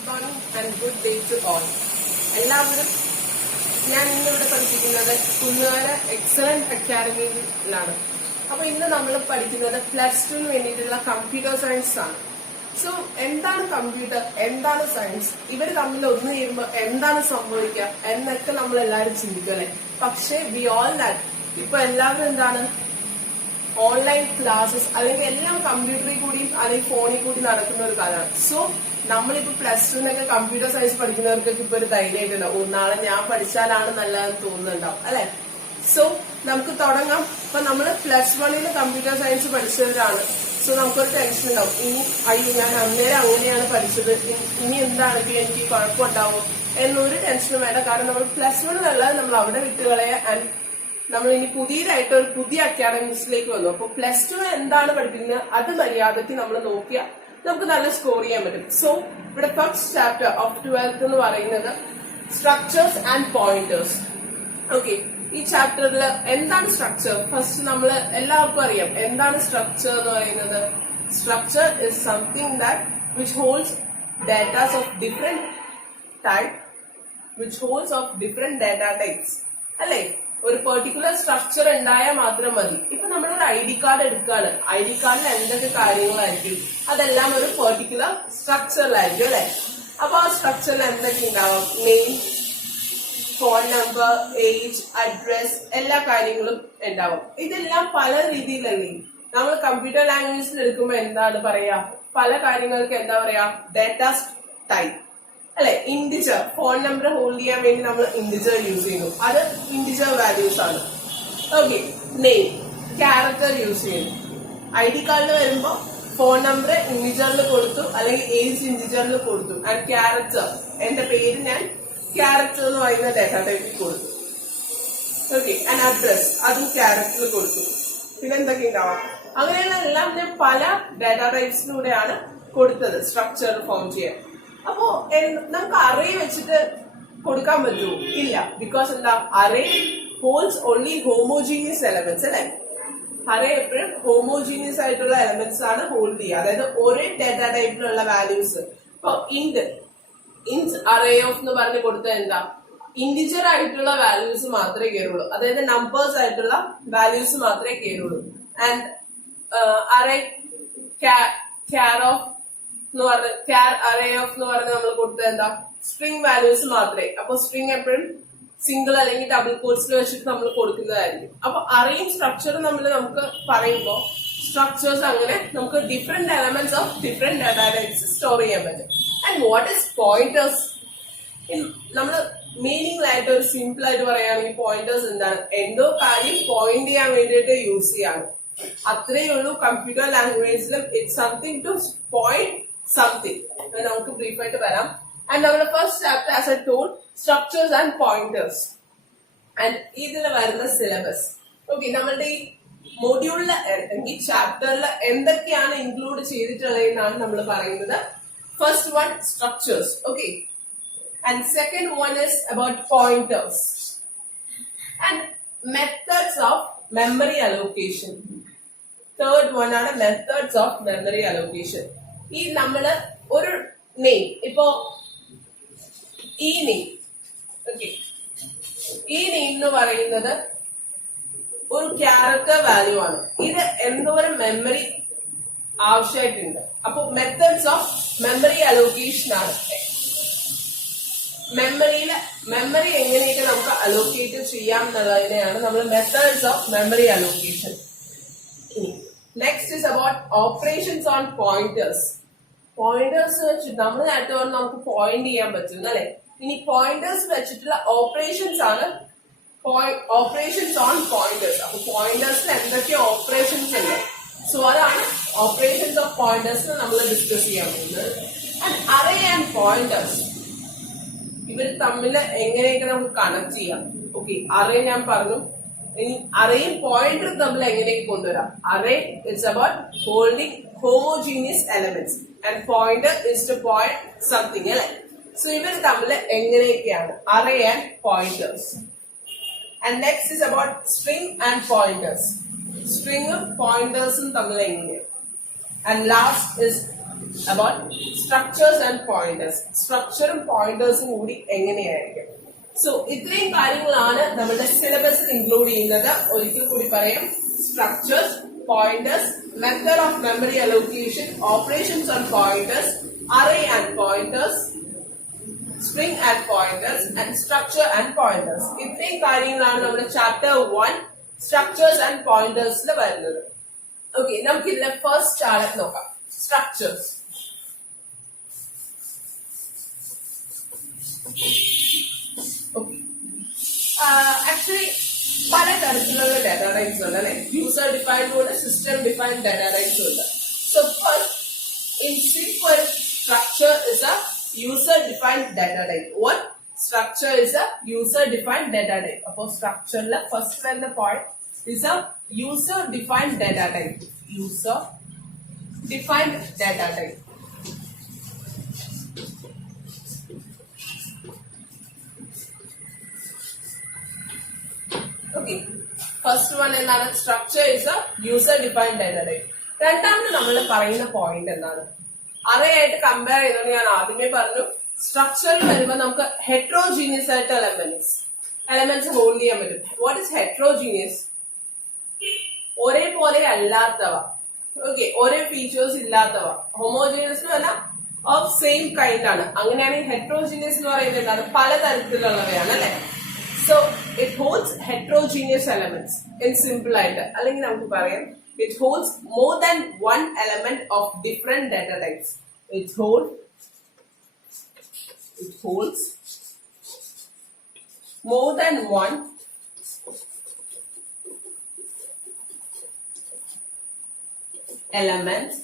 Good morning and good day to all. എല്ലാവരും ഞാൻ ഇന്നിവിടെ പഠിപ്പിക്കുന്നത് കുന്നുകാല എക്സലന്റ് അക്കാഡമിയിലാണ്. അപ്പൊ ഇന്ന് നമ്മൾ പഠിക്കുന്നത് പ്ലസ് ടുവിന് വേണ്ടിയിട്ടുള്ള കമ്പ്യൂട്ടർ സയൻസ് ആണ്. സോ എന്താണ് കമ്പ്യൂട്ടർ, എന്താണ് സയൻസ്, ഇവർ തമ്മിൽ ഒന്നു ചെയ്യുമ്പോൾ എന്താണ് സംഭവിക്കുക എന്നൊക്കെ നമ്മൾ എല്ലാവരും ചിന്തിക്കും അല്ലെ. പക്ഷെ വി ഓൾ ദാറ്റ് ഇപ്പൊ എല്ലാവരും എന്താണ് ഓൺലൈൻ ക്ലാസ്സസ് അല്ലെങ്കിൽ എല്ലാം കമ്പ്യൂട്ടറിൽ കൂടിയും അല്ലെങ്കിൽ ഫോണിൽ കൂടി നടക്കുന്ന ഒരു കാലമാണ്. സോ നമ്മളിപ്പോ പ്ലസ് ടുവിനൊക്കെ കമ്പ്യൂട്ടർ സയൻസ് പഠിക്കുന്നവർക്കൊക്കെ ഇപ്പൊ ഒരു ധൈര്യമായിട്ടില്ല, നാളെ ഞാൻ പഠിച്ചാലാണ് നല്ലതെന്ന് തോന്നുന്നുണ്ടാവും അല്ലെ. സോ നമുക്ക് തുടങ്ങാം. ഇപ്പൊ നമ്മള് പ്ലസ് വണ്ണിന് കമ്പ്യൂട്ടർ സയൻസ് പഠിച്ചവരാണ്. സോ നമുക്കൊരു ടെൻഷൻ ഉണ്ടാവും, ഇനി അയ്യോ ഞാൻ അന്നേരം അങ്ങനെയാണ് പഠിച്ചത്, ഇനി എന്താണെങ്കിൽ എനിക്ക് കുഴപ്പമുണ്ടാവും എന്നൊരു ടെൻഷനും വേണ്ട. കാരണം നമ്മൾ പ്ലസ് വണ്ണിലുള്ളത് നമ്മൾ അവിടെ വിട്ടുകളയെ ആൻഡ് നമ്മൾ ഇനി പുതിയതായിട്ട് ഒരു പുതിയ അക്കാഡമിക്സിലേക്ക് വന്നു. അപ്പൊ പ്ലസ് ടു എന്താണ് പഠിപ്പിക്കുന്നത് അത് മര്യാദയ്ക്ക് നമ്മൾ നോക്കിയാൽ നമുക്ക് നല്ല സ്കോർ ചെയ്യാൻ പറ്റും. സോ ഇവിടെ ഫസ്റ്റ് ചാപ്റ്റർ ഓഫ് 12th എന്ന് പറയുന്നത് സ്ട്രക്ചേഴ്സ് ആൻഡ് പോയിന്റേഴ്സ്. ഓക്കെ, ഈ ചാപ്റ്ററിൽ എന്താണ് സ്ട്രക്ചർ? ഫസ്റ്റ് നമ്മൾ എല്ലാവർക്കും അറിയാം എന്താണ് സ്ട്രക്ചർ എന്ന് പറയുന്നത്. Structure is something that which holds datas of different type, which holds of different data types അല്ലെ. ഒരു പെർട്ടിക്കുലർ സ്ട്രക്ചർ ഉണ്ടായാൽ മാത്രം മതി. ഇപ്പൊ നമ്മളൊരു ID കാർഡ് എടുക്കുകയാണ്, ID കാർഡിൽ എന്തൊക്കെ കാര്യങ്ങളായിരിക്കും അതെല്ലാം ഒരു പെർട്ടിക്കുലർ സ്ട്രക്ചറിലായിരിക്കും അല്ലെ. അപ്പൊ ആ സ്ട്രക്ചറിൽ എന്തൊക്കെ ഉണ്ടാവും? Name, phone number, age, address, എല്ലാ കാര്യങ്ങളും ഉണ്ടാവും. ഇതെല്ലാം പല രീതിയിലല്ലേ. നമ്മൾ കമ്പ്യൂട്ടർ ലാംഗ്വേജിൽ എടുക്കുമ്പോൾ എന്താണ് പറയാ, പല കാര്യങ്ങൾക്ക് എന്താ പറയാ, ഡാറ്റാ ടൈപ്പ് അല്ലെ. ഇൻഡിജർ, ഫോൺ നമ്പർ ഹോൾഡ് ചെയ്യാൻ വേണ്ടി നമ്മൾ ഇൻഡിജർ യൂസ് ചെയ്യുന്നു, അത് ഇൻഡിജർ വാല്യൂസ് ആണ്. ഓക്കെ, നെയിം, ക്യാരക്ടർ യൂസ് ചെയ്യുന്നു. ID കാർഡിൽ വരുമ്പോ ഫോൺ നമ്പർ ഇൻഡിജറിൽ കൊടുത്തു അല്ലെങ്കിൽ ഏജ് ഇൻഡിജറിൽ കൊടുത്തു ആൻഡ് ക്യാരക്ടർ, എന്റെ പേര് ഞാൻ ക്യാരക്ടർ എന്ന് പറയുന്ന ഡാറ്റാ ടൈപ്പിൽ കൊടുത്തു. ഓക്കെ, ആൻഡ് അഡ്രസ് അതും ക്യാരക്ടറിൽ കൊടുത്തു. പിന്നെ എന്തൊക്കെ ഉണ്ടാവാം, അങ്ങനെയുള്ള എല്ലാം ഞാൻ പല ഡാറ്റാ ടൈപ്സിലൂടെയാണ് കൊടുത്തത് സ്ട്രക്ചർ ഫോം ചെയ്യാൻ. അപ്പോ നമുക്ക് അറേ വെച്ചിട്ട് കൊടുക്കാൻ പറ്റുമോ? ഇല്ല. ബിക്കോസ് എന്താ, array holds only homogeneous elements അല്ലെ. അറേ എപ്പോഴും ഹോമോജീനിയസ് ആയിട്ടുള്ള എലമെന്റ്സ് ആണ് ഹോൾഡ് ചെയ്യുക, അതായത് ഒരേ ഡാറ്റാ ടൈപ്പിലുള്ള വാല്യൂസ്. ഇപ്പൊ ഇന്റ് അറേ ഓഫ് എന്ന് പറഞ്ഞ് കൊടുത്താൽ എന്താ, ഇന്റിജർ ആയിട്ടുള്ള വാല്യൂസ് മാത്രമേ കയറുള്ളൂ, അതായത് നമ്പേഴ്സ് ആയിട്ടുള്ള വാല്യൂസ് മാത്രമേ കയറുള്ളൂ. ആൻഡ് അറേ ക്യാർ ഓഫ് എന്ന് പറഞ്ഞ അറേ ഓഫ് എന്ന് പറഞ്ഞ് നമ്മൾ കൊടുത്തത് എന്താ, സ്ട്രിംഗ് വാല്യൂസ് മാത്രമേ. അപ്പൊ സ്ട്രിംഗ് എപ്പോഴും സിംഗിൾ അല്ലെങ്കിൽ ഡബിൾ കോട്ട്സിൽ വെച്ചിട്ട് നമ്മൾ കൊടുക്കുന്നതായിരിക്കും. അപ്പൊ അറേയും സ്ട്രക്ചറും നമുക്ക് പറയുമ്പോൾ സ്ട്രക്ചേഴ്സ് അങ്ങനെ നമുക്ക് different elements of different data types store ചെയ്യാൻ പറ്റും. And what is pointers? നമ്മൾ മീനിങ് ആയിട്ട് ഒരു സിമ്പിൾ ആയിട്ട് പറയുകയാണെങ്കിൽ പോയിന്റേഴ്സ് എന്താണ്, എന്തോ കാര്യം പോയിന്റ് ചെയ്യാൻ വേണ്ടിയിട്ട് യൂസ് ചെയ്യാണ്, അത്രയേ ഉള്ളൂ. കമ്പ്യൂട്ടർ ലാംഗ്വേജിലും it's something to point something. നമുക്ക് ബ്രീഫ് ആയിട്ട് വരാം. ആൻഡ് നമ്മുടെ first chapter as a toll structures and pointers. And ഇതിൽ വരുന്ന സിലബസ്. ഓക്കെ, നമ്മളുടെ ഈ മൊഡ്യൂളില് ഈ ചാപ്റ്ററിൽ എന്തൊക്കെയാണ് ഇൻക്ലൂഡ് ചെയ്തിട്ടുള്ളതെന്നാണ് നമ്മൾ പറയുന്നത്. First one structures. Okay, and second one is about pointers and methods of memory allocation. Third one ആണ് മെത്തേഡ്സ് ഓഫ് മെമ്മറി അലോക്കേഷൻ. ഈ നമ്മള് ഒരു നെയിം, ഇപ്പോ ഈ നെയിം, ഓക്കെ, ഈ നെയിം എന്ന് പറയുന്നത് ഒരു ക്യാരക്ടർ വാല്യൂ ആണ്. ഇത് എന്തോരം മെമ്മറി ആവശ്യമായിട്ടുണ്ട്. അപ്പൊ മെത്തേഡ്സ് ഓഫ് മെമ്മറി അലോക്കേഷൻ ആണ്. മെമ്മറി എങ്ങനെയൊക്കെ നമുക്ക് അലോക്കേറ്റ് ചെയ്യാം എന്നുള്ളതിനെയാണ് നമ്മൾ methods of memory allocation. Next is about operations on pointers. Pointers വെച്ചിട്ട് നമ്മൾ നേരത്തെ പറഞ്ഞ് നമുക്ക് പോയിന്റ് ചെയ്യാൻ പറ്റും അല്ലെ. ഇനി പോയിന്റേഴ്സ് വെച്ചിട്ടുള്ള ഓപ്പറേഷൻസ് ആണ് ഓപ്പറേഷൻസ് ഓൺ പോയിന്റേഴ്സ്. അപ്പൊ പോയിന്റേഴ്സിൽ എന്തൊക്കെ ഓപ്പറേഷൻസ് ഉണ്ട്, സോ അതാണ് ഓപ്പറേഷൻസ് ഓഫ് പോയിന്റേഴ്സ് നമ്മൾ ഡിസ്കസ് ചെയ്യാൻ പോകുന്നത്. ആൻഡ് അറേ ആൻഡ് പോയിന്റേഴ്സ് ഇവർ തമ്മിൽ എങ്ങനെയൊക്കെ നമുക്ക് കണക്ട് ചെയ്യാം. ഓക്കെ, അറേ ഞാൻ പറഞ്ഞു, ഇനി അറേയും പോയിന്ററും തമ്മിൽ എങ്ങനെയൊക്കെ കൊണ്ടുവരാം. Array it's about holding homogeneous elements and pointer is to point something അല്ലെ. സോ ഇവർ തമ്മിൽ എങ്ങനെയൊക്കെയാണ് array and pointers. And next is about string and pointers. സ്ട്രിംഗും പോയിന്റേഴ്സും തമ്മിൽ എങ്ങനെയാണ്. And last is about structures and pointers. സ്ട്രക്ചറും പോയിന്റേഴ്സും കൂടി എങ്ങനെയായിരിക്കും. സോ ഇത്രയും കാര്യങ്ങളാണ് നമ്മുടെ സിലബസിൽ ഇൻക്ലൂഡ് ചെയ്യുന്നത്. ഒരിക്കൽ കൂടി പറയാം. Structures, pointers, method of memory allocation, operations on pointers, array and pointers, string and pointers, and structure and pointers. ഇത്രയും കാര്യങ്ങളാണ് നമ്മുടെ ചാപ്റ്റർ 1 സ്ട്രക്ചേഴ്സ് ആൻഡ് പോയിന്റേഴ്സിൽ വരുന്നത്. ഓക്കെ, നമുക്ക് ഇതിലെ ഫസ്റ്റ് ആളെ നോക്കാം. സ്ട്രക്ചേഴ്സ്. ആക്ച്വലി പല തരത്തിലുള്ള ഡാറ്റ ടൈപ്സ് ഉണ്ട് അല്ലെ. യൂസർ ഡിഫൈൻഡ് ഉണ്ട്, സിസ്റ്റം ഡിഫൈൻഡ് ഡാറ്റ ടൈപ്സ് ഉണ്ട്. So first in SQL structure is a user defined data type. What structure is a user defined data type? അപ്പോൾ സ്ട്രക്ചറിൽ ഫസ്റ്റ് വരുന്ന point is a user defined data type. User defined data type. Okay, first one എന്താണ്? Structure is a user defined data type. രണ്ടാമത് നമ്മൾ പറയുന്ന point എന്താണ്? Array ആയിട്ട് compare ചെയ്തോണ്ട് ഞാൻ ആദ്യമേ പറഞ്ഞു, സ്ട്രക്ചറിൽ വരുമ്പോൾ നമുക്ക് ഹെട്രോജീനിയസ് ആയിട്ട് എലമെന്റ്സ് ഹോൾഡ് ചെയ്യാൻ പറ്റും. What is heterogeneous? ഒരേപോലെ അല്ലാത്തവ. ഓക്കെ, ഒരേ ഫീച്ചേഴ്സ് ഇല്ലാത്തവ. ഹോമോജീനിയസ് അല്ല, ഓഫ് സെയിം കൈൻഡ് ആണ്. അങ്ങനെയാണെങ്കിൽ ഹെട്രോജീനിയസ് എന്ന് പറയുന്നത് എന്താണ്? പലതരത്തിലുള്ളവയാണ് അല്ലെ. So it holds heterogeneous elements in simple ആയിട്ട്. അല്ലെങ്കിൽ നമുക്ക് പറയാം it holds more than one element of different data types. It holds more than one elements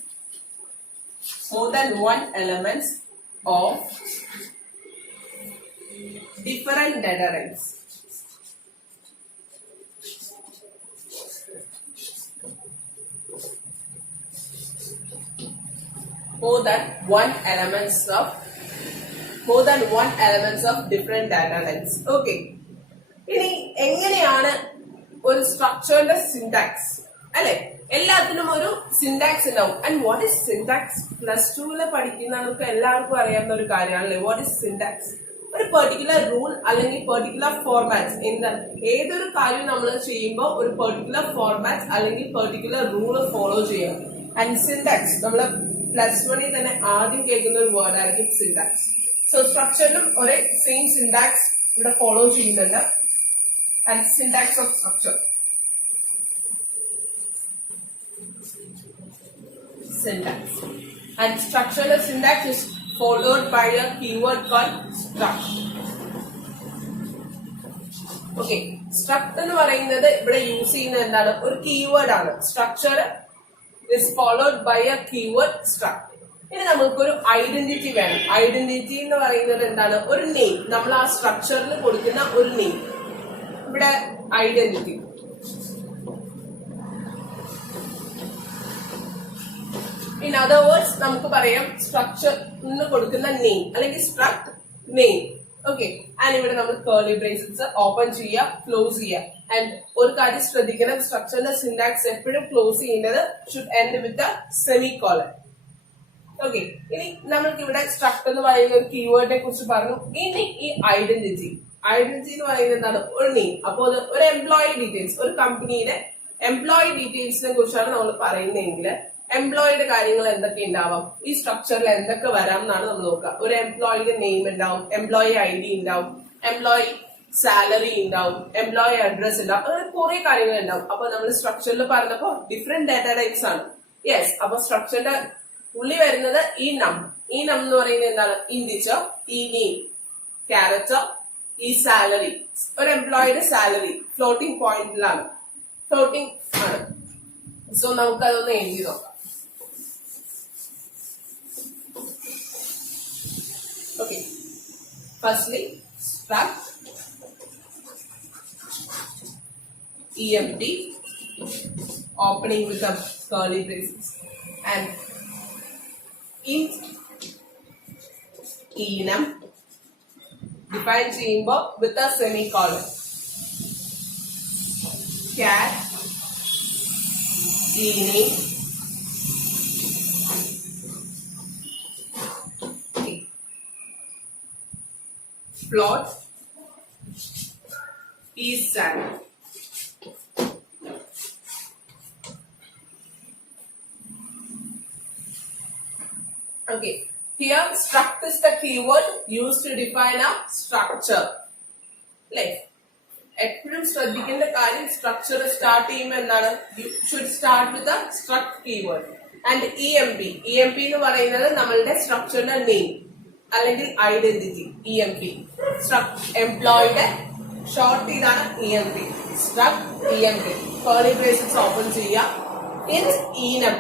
of different data types. More than one elements of different data types. Okay. ഇനി എങ്ങനെയാണ് ഒരു സ്ട്രക്ചറിന്റെ syntax അല്ലെ? എല്ലാത്തിനും ഒരു സിന്റാക്സ് ഉണ്ടാവും. And what is syntax? Plus 2 പഠിക്കുന്നവർക്ക് എല്ലാവർക്കും അറിയാവുന്ന ഒരു കാര്യമാണല്ലേ. What is syntax? ഒരു പെർട്ടിക്കുലർ റൂൾ അല്ലെങ്കിൽ പെർട്ടിക്കുലർ ഫോർമാറ്റ്സ്. ഏതൊരു കാര്യം നമ്മൾ ചെയ്യുമ്പോൾ ഒരു പെർട്ടിക്കുലർ ഫോർമാറ്റ് അല്ലെങ്കിൽ പെർട്ടിക്കുലർ റൂൾ ഫോളോ ചെയ്യണം. ആൻഡ് സിന്റാക്സ് നമ്മൾ പ്ലസ് 1 തന്നെ ആദ്യം കേൾക്കുന്ന ഒരു വേർഡ് ആയിരിക്കും സിന്റാക്സ്. സോ സ്ട്രക്ചറിലും ഒരേ സെയിം സിന്റാക്സ് ഇവിടെ ഫോളോ ചെയ്യുന്നുണ്ട്. And syntax of structure. Syntax. And structural syntax is followed by a keyword called struct. Okay, struct എന്ന് പറയുന്നത് ഇവിടെ യൂസ് ചെയ്യുന്നത് എന്താണ്? ഒരു കീവേഡ് ആണ്. Structure is followed by a keyword struct. ഇനി നമുക്കൊരു ഐഡന്റിറ്റി വേണം. ഐഡന്റിറ്റി എന്ന് പറയുന്നത് എന്താണ്? ഒരു നെയിം. നമ്മൾ ആ സ്ട്രക്ചറിൽ കൊടുക്കുന്ന ഒരു നെയിം. ഇവിടെ ഐഡന്റിറ്റി. ഇൻ അതർ വേർഡ്സ് നമുക്ക് പറയാം സ്ട്രക്ചറിന് കൊടുക്കുന്ന നെയിം അല്ലെങ്കിൽ സ്ട്രക്ട് നെയിം. ഓക്കെ, ആൻഡ് ഇവിടെ നമ്മൾ കേർലി ബ്രേസസ് ഓപ്പൺ ചെയ്യുക, ക്ലോസ് ചെയ്യുക. ആൻഡ് ഒരു കാര്യം ശ്രദ്ധിക്കണം, സ്ട്രക്ചറിന്റെ സിന്റാക്സ് എപ്പോഴും ക്ലോസ് ചെയ്യുന്നത് should end with a semicolon. Okay, ഇനി നമ്മൾക്ക് ഇവിടെ സ്ട്രക്ട് എന്ന് പറയുന്ന ഒരു കീവേഡിനെ കുറിച്ച് പറഞ്ഞു. ഇനി ഈ ഐഡന്റിറ്റി എന്ന് പറയുന്നത് എന്താണ്? ഒരു നെയിം. അപ്പോൾ ഒരു എംപ്ലോയി ഡീറ്റെയിൽസ്, ഒരു കമ്പനിയിലെ എംപ്ലോയി ഡീറ്റെയിൽസിനെ കുറിച്ചാണ് നമ്മൾ പറയുന്നതെങ്കിൽ എംപ്ലോയിയുടെ കാര്യങ്ങൾ എന്തൊക്കെ ഉണ്ടാവാം, ഈ സ്ട്രക്ചറിൽ എന്തൊക്കെ വരാം എന്നാണ് നമ്മൾ നോക്കുക. ഒരു എംപ്ലോയിയുടെ നെയിം ഉണ്ടാവും, എംപ്ലോയി ID ഉണ്ടാവും, എംപ്ലോയി സാലറി ഉണ്ടാവും, എംപ്ലോയി അഡ്രസ് ഉണ്ടാവും, അങ്ങനെ കുറെ കാര്യങ്ങൾ ഉണ്ടാവും. അപ്പൊ നമ്മൾ സ്ട്രക്ചറിൽ പറഞ്ഞപ്പോ ഡിഫറെന്റ് ഡാറ്റ ടൈപ്സ് ആണ്. യെസ്, അപ്പൊ സ്ട്രക്ചറിന്റെ ഉള്ളിൽ വരുന്നത് ഈ നം എന്ന് പറയുന്നത് എന്താണ്? ഇൻഡിജർ, ഈ നെയിം, ക്യാരക്ടർ, ഈ സാലറി. ഒരു എംപ്ലോയിയുടെ സാലറി ഫ്ലോട്ടിംഗ് പോയിന്റിലാണ്, ഫ്ലോട്ടിംഗ് ആണ്. സോ നമുക്കതൊന്ന് എഴുതി നോക്കാം. Okay, firstly struct empty opening with a curly braces and int enum define ചെയ്യുമ്പോൾ with a semicolon, char ename float, E sand. Okay, here struct is the keyword used to define a structure. Like, എപ്പോഴും ശ്രദ്ധിക്കേണ്ട കാര്യം structure start ചെയ്യുമ്പോൾ എന്താണ്, you should start with the struct keyword. And EMP എന്ന് പറയുന്നത് നമ്മളുടെ സ്ട്രക്ചറിന്റെ name അല്ലെങ്കിൽ identity. EMP എംപ്ലോയിയുടെ short ചെയ്താണ് EMP. Struct EMP. Curly braces open ചെയ്യാം. ഇറ്റ് ഈനം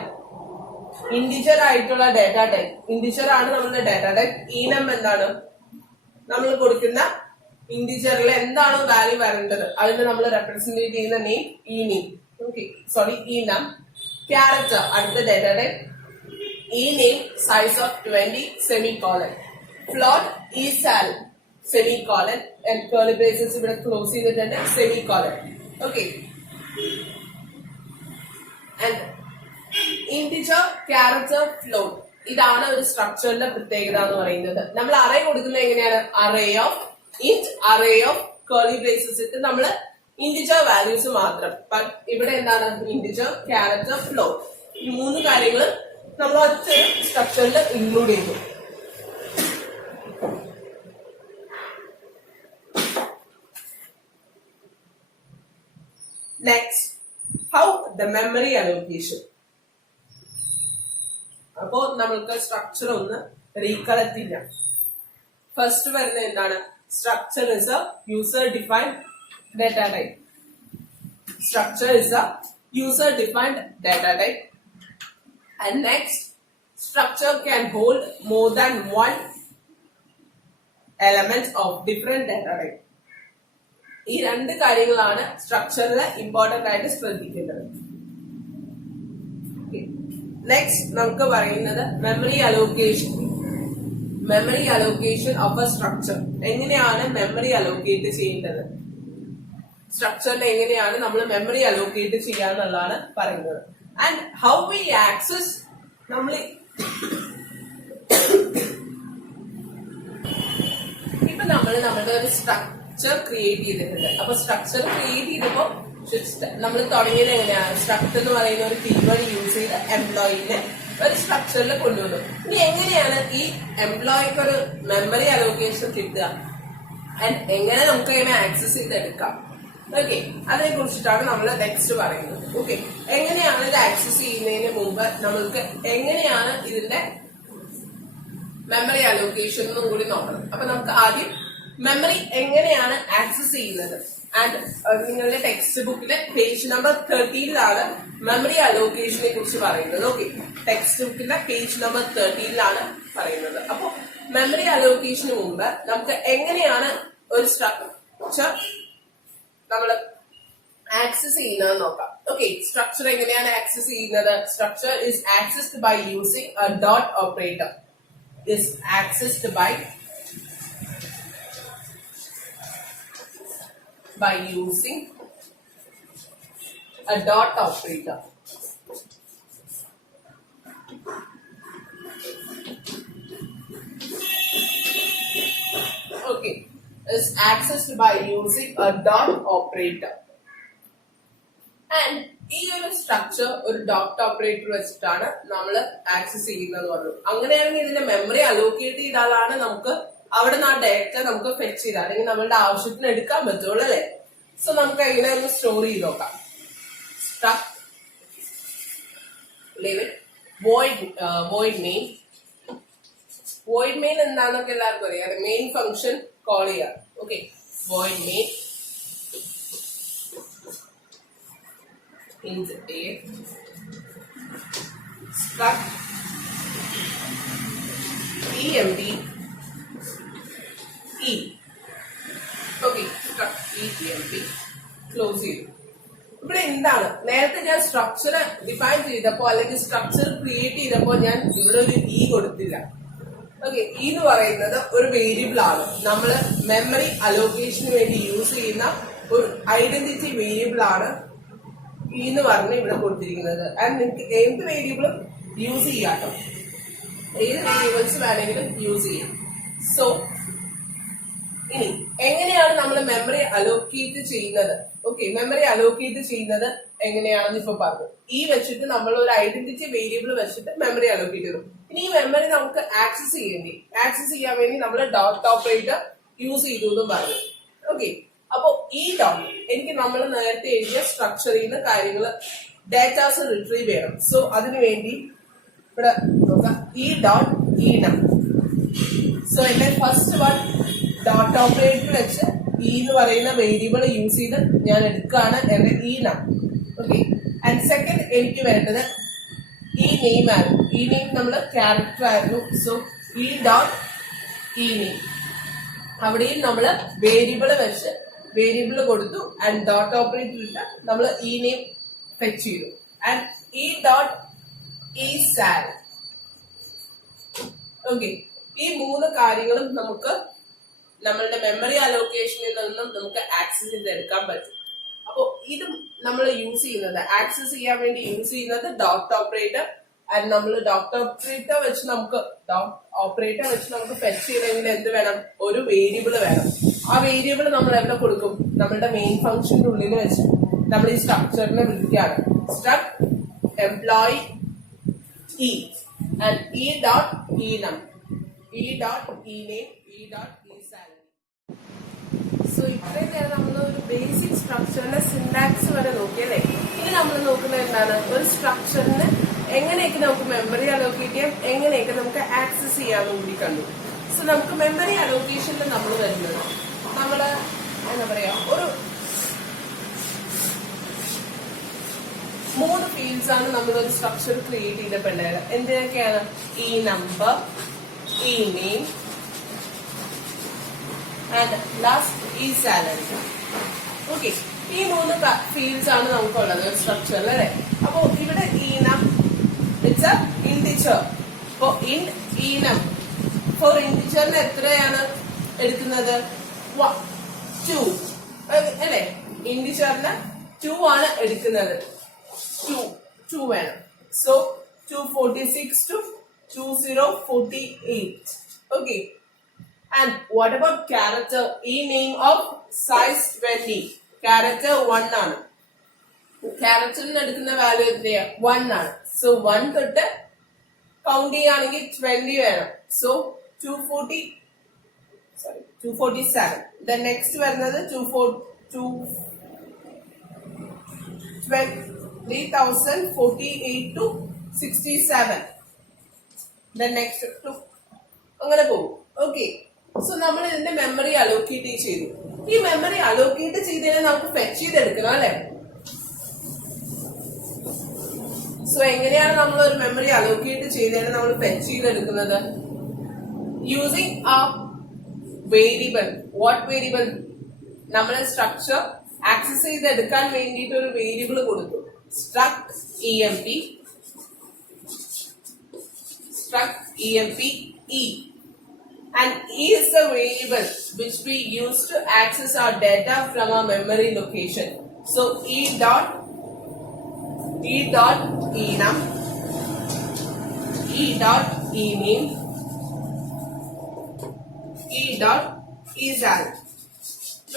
ഇൻഡിജർ ആയിട്ടുള്ള ഡാറ്റ ടൈപ്പ്. ഇൻഡിജർ ആണ് നമ്മളുടെ ഡാറ്റ ടൈപ്പ്. ഈനം എന്താണ്, നമ്മൾ കൊടുക്കുന്ന ഇൻഡിജറിൽ എന്താണോ വാല്യൂ വരേണ്ടത് അതിന് നമ്മൾ റെപ്രസെന്റ് ചെയ്യുന്ന നെയിം ഈ നെയിം. ഓക്കെ, സോറി ഈ നം. ക്യാരക്ടർ അടുത്ത ഡാറ്റ ടൈപ്പ്. ഈ name size of 20 semicolon. Float ഈ സാൽ സെമികോളൻ. കേർലി ബ്രേസസ് ഇവിടെ ക്ലോസ് ചെയ്തിട്ടുണ്ട്. Semicolon. Okay, and integer, character, float. ഇതാണ് ഒരു സ്ട്രക്ചറിന്റെ പ്രത്യേകത എന്ന് പറയുന്നത്. നമ്മൾ അറേ കൊടുക്കുന്നത് എങ്ങനെയാണ്? Array of int, array of curly braces ഇട്ട് നമ്മള് ഇൻഡിജർ വാല്യൂസ് മാത്രം. ബട്ട് ഇവിടെ എന്താണ്? Integer, character, float. ഈ മൂന്ന് കാര്യങ്ങൾ നമ്മൾ ഒറ്റ സ്ട്രക്ചറിൽ ഇൻക്ലൂഡ് ചെയ്തു. Next, how the memory allocation. അപ്പോ നമ്മൾക്ക് സ്ട്രക്ചർ ഒന്ന് റീകളക്ട് ചെയ്യാം. ഫസ്റ്റ് വരുന്നത് എന്താണ്? Structure is a user-defined data type. Structure is a user-defined data type. And next, structure can hold more than one element of different data type. ഈ രണ്ട് കാര്യങ്ങളാണ് സ്ട്രക്ചറിലെ important ആയിട്ട് ശ്രദ്ധിക്കേണ്ടത്. നെക്സ്റ്റ് നമുക്ക് പറയുന്നത് memory allocation. Memory allocation of a structure. എങ്ങനെയാണ് memory allocate ചെയ്യേണ്ടത്, സ്ട്രക്ചറിനെ എങ്ങനെയാണ് നമ്മൾ മെമ്മറി അലോക്കേറ്റ് ചെയ്യാന്നുള്ളതാണ് പറയുന്നത്. And how we access. നമ്മൾ ഇപ്പൊ നമ്മളുടെ ഒരു സ്ട്രക്ചർ ക്രിയേറ്റ് ചെയ്തിട്ടുണ്ട്. അപ്പൊ സ്ട്രക്ചർ ക്രിയേറ്റ് ചെയ്തപ്പോ നമ്മൾ തുടങ്ങിയത് എങ്ങനെയാണ്? സ്ട്രക്ചർ എന്ന് പറയുന്ന ഒരു കീവേഡ് യൂസ് ചെയ്ത് എംപ്ലോയിനെ ഒരു സ്ട്രക്ചറിൽ കൊണ്ടുവന്നു. ഇനി എങ്ങനെയാണ് ഈ എംപ്ലോയിക്ക് ഒരു മെമ്മറി അലോക്കേഷൻ കിട്ടുക, ആൻഡ് എങ്ങനെ നമുക്ക് അതിനെ ആക്സസ് ചെയ്തെടുക്കാം? ഓക്കെ, അതിനെ കുറിച്ചിട്ടാണ് നമ്മൾ നെക്സ്റ്റ് പറയുന്നത്. ഓക്കെ, എങ്ങനെയാണ് ഇത് ആക്സസ് ചെയ്യുന്നതിന് മുമ്പ് നമ്മൾക്ക് എങ്ങനെയാണ് ഇതിന്റെ മെമ്മറി അലോക്കേഷൻ എന്നും കൂടി നോക്കണം. അപ്പൊ നമുക്ക് ആദ്യം മെമ്മറി എങ്ങനെയാണ് ആക്സസ് ചെയ്യുന്നത്. ആൻഡ് നിങ്ങളുടെ ടെക്സ്റ്റ് ബുക്കിലെ പേജ് നമ്പർ 13 മെമ്മറി അലോക്കേഷനെ കുറിച്ച് പറയുന്നത്. ഓക്കെ, ടെക്സ്റ്റ് ബുക്കിലെ പേജ് നമ്പർ 13 പറയുന്നത്. അപ്പൊ മെമ്മറി അലോക്കേഷന് മുമ്പ് നമുക്ക് എങ്ങനെയാണ് ഒരു സ്ട്രക്ചർ നമ്മൾ ആക്സസ് ചെയ്യുന്നത് നോക്കാം. ഓക്കെ, സ്ട്രക്ചർ എങ്ങനെയാണ് ആക്സസ് ചെയ്യുന്നത്? Structure is accessed by using a dot operator. Is accessed by using a dot operator. Okay, is accessed by using a dot operator. And ഈ ഒരു സ്ട്രക്ചർ ഒരു ഡോട്ട് ഓപ്പറേറ്റർ വെച്ചിട്ടാണ് നമ്മൾ access ചെയ്യുന്നത് പറഞ്ഞു. അങ്ങനെയാണെങ്കിൽ ഇതിന്റെ മെമ്മറി അലോക്കേറ്റ് ചെയ്താലാണ് നമുക്ക് അവിടെ നിന്ന് ആ ഡേറ്റ നമുക്ക് ഫെച്ച് ചെയ്താൽ അല്ലെങ്കിൽ നമ്മളുടെ ആവശ്യത്തിന് എടുക്കാൻ പറ്റുള്ളൂ അല്ലെ. സോ നമുക്ക് എങ്ങനെ ഒന്ന് സ്റ്റോർ ചെയ്ത് നോക്കാം. Void main. വോയിഡ് മെയിൻ എന്താണെന്നൊക്കെ എല്ലാവർക്കും അറിയാം. മെയിൻ ഫംഗ്ഷൻ കോൾ ചെയ്യാം. Okay, void main int a struct emp e. Okay, emp close ചെയ്തു. ഇവിടെ എന്താണ് നേരത്തെ ഞാൻ സ്ട്രക്ചർ ഡിഫൈൻ ചെയ്തപ്പോ അല്ലെങ്കിൽ സ്ട്രക്ചർ ക്രിയേറ്റ് ചെയ്തപ്പോ ഞാൻ ഇവിടെ ഒരു ഇ കൊടുത്തില്ല. ഓക്കെ, ഇ എന്ന് പറയുന്നത് ഒരു വേരിയബിൾ ആണ്. നമ്മൾ മെമ്മറി അലോക്കേഷന് വേണ്ടി യൂസ് ചെയ്യുന്ന ഒരു ഐഡന്റിറ്റി വേരിയബിൾ ആണ് ഇ എന്ന് പറഞ്ഞ് ഇവിടെ കൊടുത്തിരിക്കുന്നത്. ആൻഡ് നിങ്ങൾക്ക് ഏത് വേരിയബിളും യൂസ് ചെയ്യാട്ടോ, ഏത് വേരിയബിൾസ് വേണമെങ്കിലും യൂസ് ചെയ്യാം. സോ ഇനി എങ്ങനെയാണ് നമ്മൾ മെമ്മറി അലോക്കേറ്റ് ചെയ്യുന്നത്? ഓക്കെ, മെമ്മറി അലോക്കേറ്റ് ചെയ്യുന്നത് എങ്ങനെയാണെന്ന് ഇപ്പൊ പറഞ്ഞു. ഈ വെച്ചിട്ട് നമ്മൾ ഒരു ഐഡന്റിറ്റി വേരിയബിൾ വെച്ചിട്ട് മെമ്മറി അലോക്കേറ്റ് ചെയ്തു. ഇനി ഈ മെമ്മറി നമുക്ക് ആക്സസ് ചെയ്യാൻ വേണ്ടി നമ്മൾ ഡോട്ട് ഓപ്പറേറ്റർ യൂസ് ചെയ്തു എന്നും പറഞ്ഞു. ഓക്കെ, അപ്പൊ ഈ ഡോട്ട് എനിക്ക് നമ്മൾ നേരത്തെ എഴുതിയ സ്ട്രക്ചറിൽ നിന്ന് കാര്യങ്ങൾ ഡാറ്റാസ് റിട്രീവ് ചെയ്യണം. സോ അതിനു വേണ്ടി ഇവിടെ നോക്കാം, ഈ ഡോട്ട് ഈ നം. സോ എന്റെ ഫസ്റ്റ് വൺ ഡോട്ട് ഓപ്പറേറ്റർ വെച്ച് ഈ എന്ന് പറയുന്ന വേരിയബിൾ യൂസ് ചെയ്ത് ഞാൻ എടുക്കുകയാണ് എന്റെ ഈ നം. ഓക്കെ, ആൻഡ് സെക്കൻഡ് എനിക്ക് വേണ്ടത് ഈ നെയിം ആയിരുന്നു. ഈ നെയിം നമ്മുടെ ക്യാരക്ടർ ആയിരുന്നു. സോ ഈ ഡോട്ട് ഈ നെയിം, അവിടെയും നമ്മൾ വേരിയബിൾ വെച്ച് വേരിയബിൾ കൊടുത്തു ആൻഡ് ഡോട്ട് ഓപ്പറേറ്റർ ഇട്ട് നമ്മൾ ഈ നെയിം ഫെച്ച് ചെയ്തു. ആൻഡ് ഈ ഡോട്ട് ഈ സാൽ. ഓക്കെ, ഈ മൂന്ന് കാര്യങ്ങളും നമുക്ക് നമ്മളുടെ മെമ്മറി അലോക്കേഷനിൽ നിന്നും നമുക്ക് ആക്സസ് ചെയ്തെടുക്കാൻ പറ്റും. അപ്പോ ഇത് നമ്മൾ യൂസ് ചെയ്യുന്നത്, ആക്സസ് ചെയ്യാൻ വേണ്ടി യൂസ് ചെയ്യുന്നത് ഡോട്ട് ഓപ്പറേറ്റർ. ആൻഡ് നമ്മൾ ഡോട്ട് ഓപ്പറേറ്റർ വെച്ച് നമുക്ക് ഫെച്ച് ചെയ്യണമെങ്കിൽ എന്ത് വേണം? ഒരു വേരിയബിൾ വേണം. ആ വേരിയബിൾ നമ്മൾ എവിടെ കൊടുക്കും? നമ്മളുടെ മെയിൻ ഫംഗ്ഷന്റെ ഉള്ളിൽ വെച്ച് നമ്മൾ ഈ സ്ട്രക്ചറിനെ വിളിക്കുകയാണ്. Struct employee e and e dot e num, e dot e name, e dot e salary. So ഇത്രയും നേരം നമ്മൾ ഒരു ബേസിക് സ്ട്രക്ചറിന്റെ സിന്റാക്സ് വരെ നോക്കിയല്ലേ. ഇനി നമ്മൾ നോക്കുന്നത് എന്താണ്? ഒരു സ്ട്രക്ചറിന് എങ്ങനെയൊക്കെ നമുക്ക് മെമ്മറി അലോക്കേറ്റ് ചെയ്യാം, എങ്ങനെയൊക്കെ നമുക്ക് ആക്സസ് ചെയ്യാമെന്നും കൂടി കണ്ടു. സോ നമുക്ക് മെമ്മറി അലോക്കേഷനിൽ നമ്മൾ വരുന്നത്, നമ്മള് എന്താ പറയാ, ഒരു 3 ഫീൽഡ്സ് ആണ് നമ്മൾ ഒരു സ്ട്രക്ചർ ക്രിയേറ്റ് ചെയ്തിട്ടുണ്ടായത്. എന്തൊക്കെയാണ്? ഈ നമ്പർ, ഈ നെയിം ആൻഡ് ലാസ്റ്റ് ഈ സാലറി. ഓക്കെ, ഈ 3 ഫീൽഡ്സ് ആണ് നമുക്കുള്ളത് ഒരു സ്ട്രക്ചറിൽ അല്ലെ. അപ്പോ ഇവിടെ ഈനം ഇറ്റ്സ് എ ഇൻഡിജർ. അപ്പോ ഈനം ഫോർ ഇൻഡിജറിന് എത്രയാണ് എടുക്കുന്നത്? 2 അല്ലെ. ഇൻഡിജറിന് 2 ആണ് എടുക്കുന്നത്. 2 വേണം. So 246 to 2048. Okay. And what about character? E name of size 20. Character 1 ആണ്. ക്യാരക്ടറിന് എടുക്കുന്ന വാല്യൂ എത്രയാ? 1 ആണ്. സോ 1 തൊട്ട് കൗണ്ട് ചെയ്യുകയാണെങ്കിൽ 20 വേണം. സോ 247. Then next വരുന്നത് 3048 to 67. Then next അങ്ങനെ പോകും. ഓക്കെ, സോ നമ്മൾ ഇതിന്റെ മെമ്മറി അലോക്കേറ്റ് ചെയ്തു. ഈ മെമ്മറി അലോക്കേറ്റ് ചെയ്തതിനെ നമുക്ക് ഫെച്ച് ചെയ്തെടുക്കണം അല്ലെ. സോ എങ്ങനെയാണ് നമ്മൾ ഒരു മെമ്മറി അലോക്കേറ്റ് ചെയ്തതിനെ നമ്മൾ ഫെച്ച് ചെയ്തെടുക്കുന്നത്? യൂസിങ് ആ വേരിയബിൾ. What variable? നമ്മൾ സ്ട്രക്ചർ ആക്സസ് ചെയ്തെടുക്കാൻ വേണ്ടിയിട്ട് ഒരു വേരിയബിൾ കൊടുത്തു. struct emp e, and e is the variable which we use to access our data from our memory location. So e dot enum, e dot ename, e dot esal.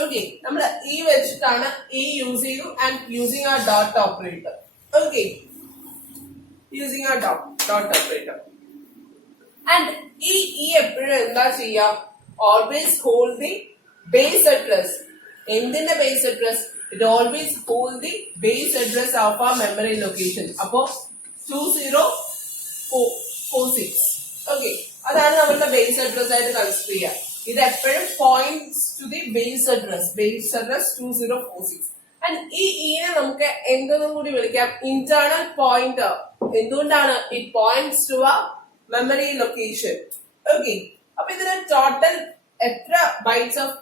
Okay, നമ്മൾ ഈ വെച്ചിട്ടാണ് ഈ use ചെയ്തു and using ആ dot operator. Okay, using ആ dot operator. And ഈ എപ്പോഴും എന്താ ചെയ്യാം? Always hold the base address. എന്തിന്റെ base address? It always hold the base address of ആ മെമ്മറി ലൊക്കേഷൻ. അപ്പോ 2046. ഓക്കെ, അതാണ് നമ്മളുടെ ബേസ് അഡ്രസ് ആയിട്ട് കൺസിഡർ ചെയ്യുക. ഇത് എപ്പോഴും points to the base address 2046. And ഈ നെ നമുക്ക് എന്തെന്നും കൂടി വിളിക്കാം? Internal pointer. എന്തുകൊണ്ടാണ്? It points to a memory location. Okay, അപ്പൊ ഇതിന് ടോട്ടൽ എത്ര ബൈറ്റ്സ് ഓഫ്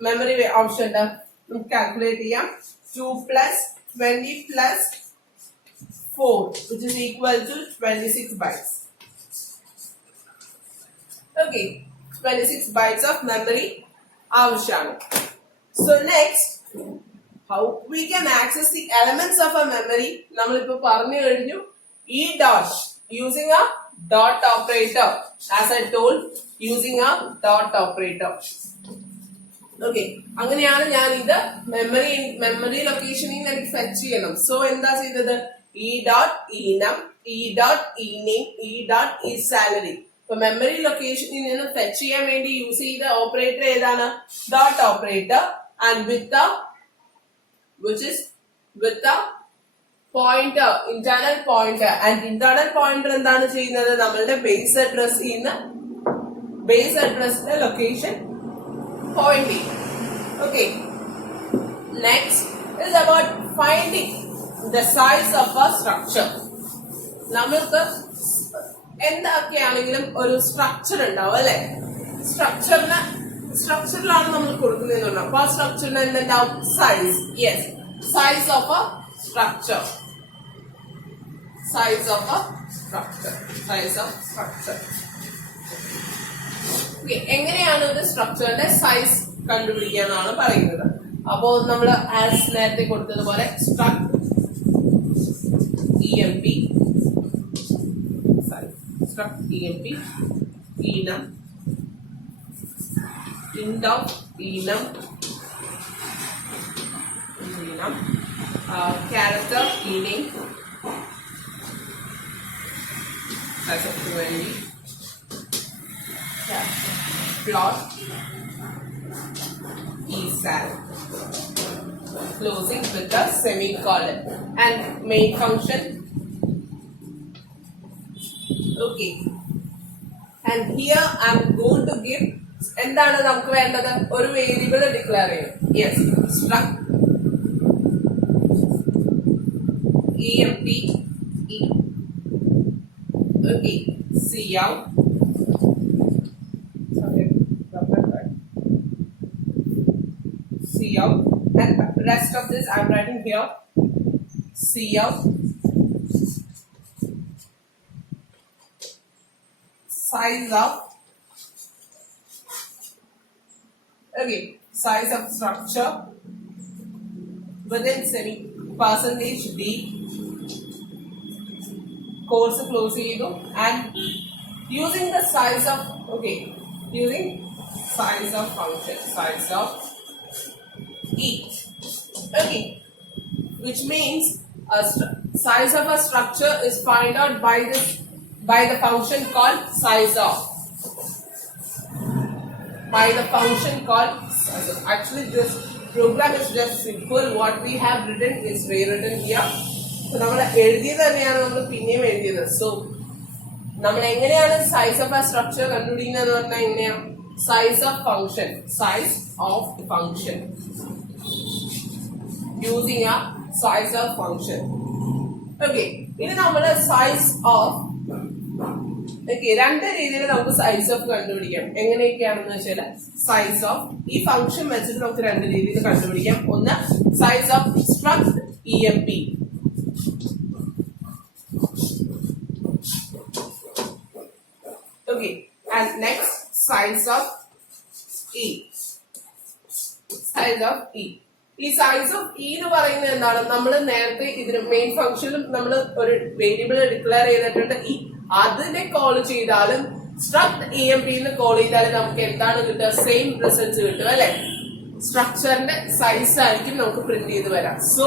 മെമ്മറി ആവശ്യമുണ്ട്? നമുക്ക് കാൽക്കുലേറ്റ് ചെയ്യാം. 2 plus 20 plus 4 which is equal to 26 bytes. Okay, 26 bytes of memory ആവശ്യമാണ്. So next, how we can access the elements of a memory? നമ്മളിപ്പോ പറഞ്ഞു കഴിഞ്ഞു. E dot using a dot operator. As I told, using a dot operator. Okay, അങ്ങനെയാണ് ഞാൻ ഇത് memory ലൊക്കേഷനിൽ നിന്ന് എനിക്ക് ഫെച്ച് ചെയ്യണം. സോ എന്താ ചെയ്തത്, e dot e num, e dot e name, e dot e salary. ഇപ്പൊ മെമ്മറി ലൊക്കേഷനിൽ നിന്ന് ഫെച്ച് ചെയ്യാൻ വേണ്ടി യൂസ് ചെയ്ത ഓപ്പറേറ്റർ ഏതാണ്, dot operator, and with pointer, internal pointer. And internal pointer എന്താണ് ചെയ്യുന്നത്, നമ്മളുടെ ബേസ് അഡ്രസ്സിന്റെ location point B. Okay. Next is about finding the size of a structure. നമ്മൾക്ക് എന്തൊക്കെയാണെങ്കിലും ഒരു സ്ട്രക്ചർ ഉണ്ടാവും അല്ലെ, സ്ട്രക്ചറിലാണ് നമ്മൾ കൊടുക്കുന്നതെന്നുണ്ടാവും. അപ്പൊ ആ സ്ട്രക്ചറിന് എന്തുണ്ടാവും, size. Yes, size of a structure, size of structure. എങ്ങനെയാണ് ഒരു സ്ട്രക്ചറിന്റെ സൈസ് കണ്ടുപിടിക്കാന്നാണ് പറയുന്നത്. അപ്പോ നമ്മൾ ആസ് നേരത്തെ കൊടുത്തതുപോലെ struct emp enum int of enum character ename size of 20, plot esal, closing with a semicolon, and main function. Okay, and here I am going to give എന്താണ് നമുക്ക് വേണ്ടത്, ഒരു വേരിയബിൾ ഡിക്ലെയർ ചെയ്യും. Yes, struct emp okay cout cout, and rest of this I'm writing here cout size of size of structure within semi percentage d course close ചെയ്തു, and using the size of function size of e, okay, which means size of a structure is find out by the function called size of. Actually this program is just simple. What we have written is rewritten here. So നമ്മൾ എഴുതിയത് തന്നെയാണ് നമ്മൾ പിന്നെയും എഴുതിയത്. So നമ്മൾ എങ്ങനെയാണ് size of a structure കണ്ടുപിടിക്കുന്നത് പറഞ്ഞാൽ എങ്ങനെയാ, size of function using a size of function. Okay, ഇനി നമ്മൾ സൈസ് ഓഫ് രണ്ട് രീതിയിൽ നമുക്ക് സൈസ് ഓഫ് കണ്ടുപിടിക്കാം. എങ്ങനെയൊക്കെയാണെന്ന് വെച്ചാൽ സൈസ് ഓഫ് ഈ ഫംഗ്ഷൻ വെച്ചിട്ട് നമുക്ക് രണ്ട് രീതിയിൽ കണ്ടുപിടിക്കാം. ഒന്ന് size of struct emp, okay, and next size of e. ഈ സൈസ് ഓഫ് ഇ എന്ന് പറയുന്നത് എന്താണ്, നമ്മൾ നേരത്തെ ഇതിന് മെയിൻ ഫംഗ്ഷനും നമ്മൾ ഒരു വേരിയബിൾ ഡിക്ലെയർ ചെയ്തിട്ടുണ്ട് ഇ, അതിനെ കോൾ ചെയ്താലും struct emp എന്ന് കോൾ ചെയ്താലും നമുക്ക് എന്താണ് കിട്ടുക, സെയിം റിസൾട്ട് കിട്ടും അല്ലെ. സ്ട്രക്ചറിന്റെ സൈസ് ആയിരിക്കും നമുക്ക് പ്രിന്റ് ചെയ്ത് വരാം. സോ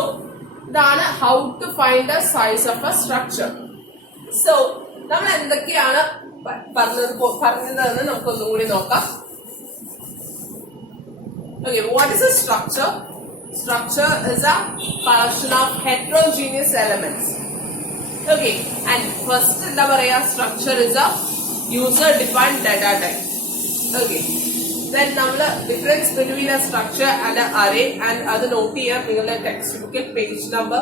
ഇതാണ് how to find the size of a structure. So നമ്മൾ എന്തൊക്കെയാണ് പറഞ്ഞതെന്ന് നമുക്കൊന്നും കൂടി നോക്കാം. Okay, what is a structure? Structure is a collection of heterogeneous elements. Okay, and first എന്താ പറയാ, structure is a user defined data type. Okay, then നമ്മള് difference between a structure and an array, and അത് not ചെയ്യാം നിങ്ങളുടെ text ബുക്കിൽ page number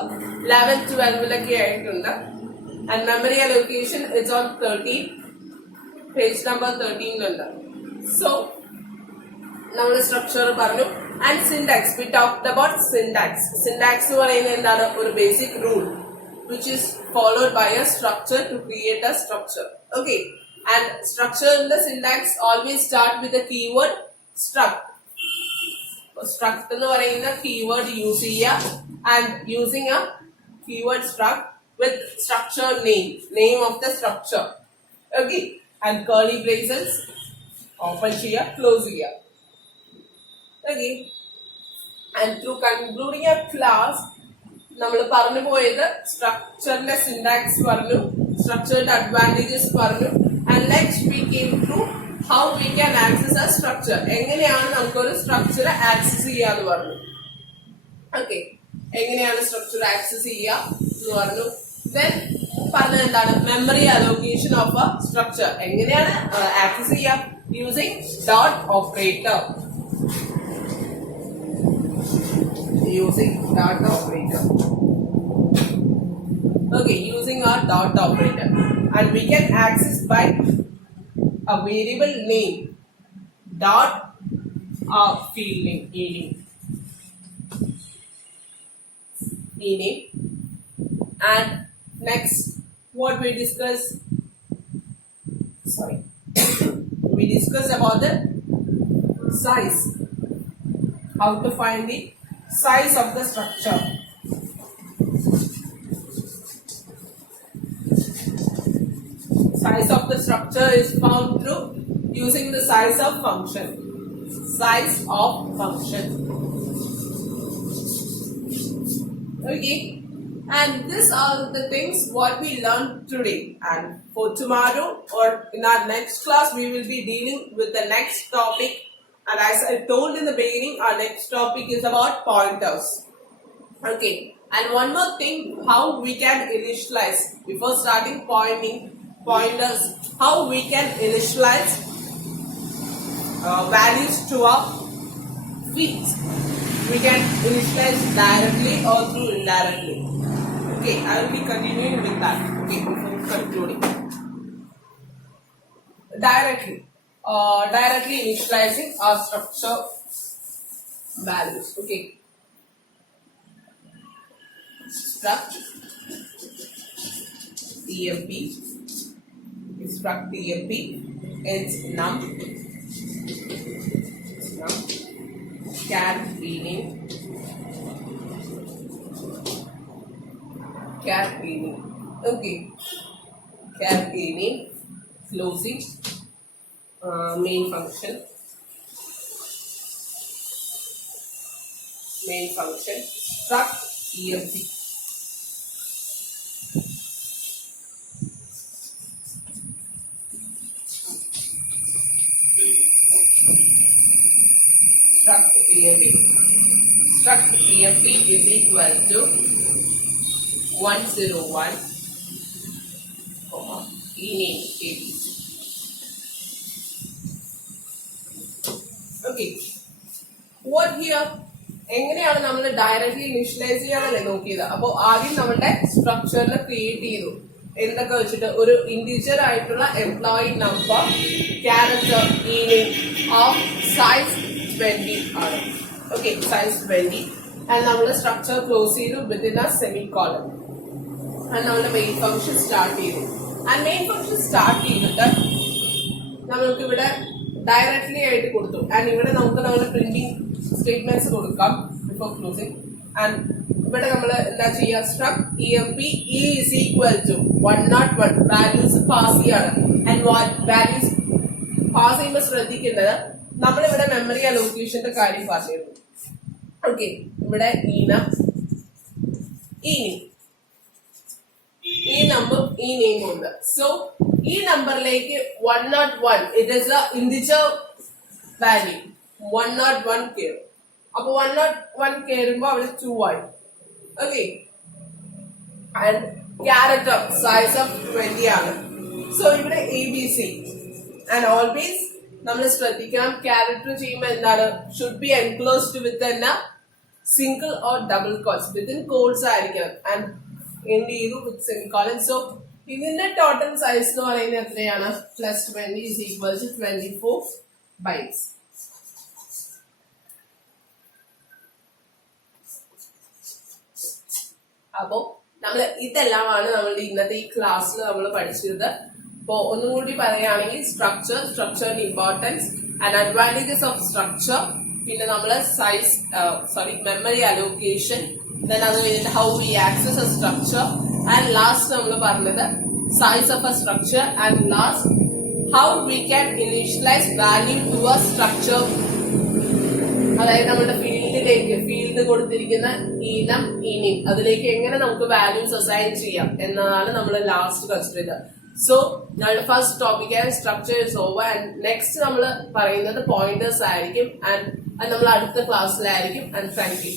11-12 ആയിട്ടുണ്ട്. And memory allocation is on 13, page number 13 ഉണ്ട്. So നമ്മൾ സ്ട്രക്ചർ പറഞ്ഞു. And syntax, we talked about syntax. Syntax എന്ന് പറയുന്നത് എന്താണ്, ഒരു basic rule which is followed by a structure to create a structure. Okay, and structure in the syntax always start with the keyword struct. Struct എന്ന് പറയുന്ന keyword use ചെയ്യുക, and using a keyword struct with structure name of the structure. Okay, and curly braces open ചെയ്യുക, close ചെയ്യുക. Okay. And through concluding a class, നമ്മൾ പറഞ്ഞു പോയത് സ്ട്രക്ചറിന്റെ syntax പറഞ്ഞു, സ്ട്രക്ചറിന്റെ advantages പറഞ്ഞു, and next we came through how we can access a structure. എങ്ങനെയാണ് നമുക്കൊരു structure access ചെയ്യാന്ന് പറഞ്ഞു. ഓക്കെ, എങ്ങനെയാണ് സ്ട്രക്ചർ ആക്സസ് ചെയ്യുക എന്ന് പറഞ്ഞു. ദെൻ പറഞ്ഞത് എന്താണ്? Memory allocation of a structure എങ്ങനെയാണ് ആക്സസ് ചെയ്യുക? Using dot operator. Using dot operator. Okay, using our dot operator, and we can access by a variable name dot field name name. And next, what we discuss? Sorry, we discussed about the size. How to find the size of the structure. Size of the structure is found through using the size of function. Size of function. Okay, and these are the things what we learned today, and for tomorrow or in our next class we will be dealing with the next topic. And as I told in the beginning, our next topic is about pointers. Okay, and one more thing, how we can initialize before starting pointing pointers, how we can initialize values to our fields. We can initialize directly or through indirectly. Okay, I will be continuing with that. Okay, before concluding. Directly initializing our structure values. Okay, struct TMP, struct TMP, its num char rename, char rename. Okay, char rename, closing. Main function struct emp. Struct emp is equal to 101 ename abc. Okay, what here? എങ്ങനെയാണ് നമ്മൾ directly initialise ചെയ്യാനല്ലേ നോക്കിയത്. അപ്പോൾ ആദ്യം നമ്മളുടെ സ്ട്രക്ചറിൽ create ചെയ്തു എന്തൊക്കെ വെച്ചിട്ട് ഒരു ഇൻഡിവിജ്വൽ ആയിട്ടുള്ള employee number, character, meaning of size 20 ആണ്. Okay, size 20. ആൻഡ് നമ്മൾ സ്ട്രക്ചർ ക്ലോസ് ചെയ്തു within A semi colon. And നമ്മുടെ മെയിൻ ഫംഗ്ഷൻ സ്റ്റാർട്ട് ചെയ്തു. ആൻഡ് മെയിൻ ഫംഗ്ഷൻ സ്റ്റാർട്ട് ചെയ്തിട്ട് നമ്മൾക്ക് ഇവിടെ ഡയറക്ട്ലി ആയിട്ട് കൊടുത്തു. ആൻഡ് ഇവിടെ നമുക്ക് നമ്മുടെ പ്രിന്റിംഗ് സ്റ്റേറ്റ്മെന്റ്സ് കൊടുക്കാം ബിഫോർ ക്ലോസിംഗ്. ആൻഡ് ഇവിടെ നമ്മൾ എന്താ ചെയ്യുക? Struct emp is equal to 101 values pass ചെയ്യാണ്. ആൻഡ് വാല്യൂസ് പാസ് ചെയ്യുമ്പോൾ ശ്രദ്ധിക്കേണ്ടത് നമ്മളിവിടെ മെമ്മറി അലോക്കേഷന്റെ കാര്യം പറഞ്ഞിരുന്നു. ഓക്കെ, ഇവിടെ ഈ നമ്പർ ഈ നെയിം ഉണ്ട്. സോ ഈ നമ്പറിലേക്ക് 101 it is A integer value 101 കയറും. അപ്പൊ 101 കയറുമ്പോ അവിടെ 2 ആയി. Okay, and character size of 20 ആണ്. സോ ഇവിടെ ABC. ആൻഡ് ഓൾവേസ് നമ്മൾ ശ്രദ്ധിക്കണം, ക്യാരക്ടർ ചെയ്യുമ്പോൾ എന്താണ്? ഷുഡ് ബി എൻക്ലോസ്ഡ് വിത്ത് എന്ന single or double quotes, within quotes ആയിരിക്കണം. ആൻഡ് എൻഡ് ചെയ്തു വിത്ത് സെമിക്കോളൻ. സോ ഇതിന്റെ ടോട്ടൽ സൈസ് എന്ന് പറയുന്നത് എത്രയാണ്? +20 is equal to 24 bytes. അപ്പോ നമ്മൾ ഇതെല്ലാമാണ് നമ്മളുടെ ഇന്നത്തെ ഈ ക്ലാസ്സിൽ നമ്മൾ പഠിച്ചത്. അപ്പോ ഒന്നും കൂടി പറയുകയാണെങ്കിൽ സ്ട്രക്ചറിന്റെ importance and advantages of structure, പിന്നെ നമ്മൾ മെമ്മറി അലോക്കേഷൻ, then അത് കഴിഞ്ഞിട്ട് how we access a structure, and last നമ്മൾ പറഞ്ഞത് size of a structure, and last how we can initialize value to a structure അതായത് നമ്മുടെ ഫീൽഡ് കൊടുത്തിരിക്കുന്ന ഇനം ഇനി അതിലേക്ക് എങ്ങനെ നമുക്ക് വാല്യൂസ് അസൈൻ ചെയ്യാം എന്നതാണ് നമ്മൾ ലാസ്റ്റ് കൺസിഡർ ചെയ്തത്. സോ ഞങ്ങളുടെ ഫസ്റ്റ് ടോപ്പിക് ആയ structure is over and next നമ്മൾ പറയുന്നത് പോയിന്റേഴ്സ് ആയിരിക്കും ആൻഡ് നമ്മൾ അടുത്ത ക്ലാസ്സിലായിരിക്കും. And thank you.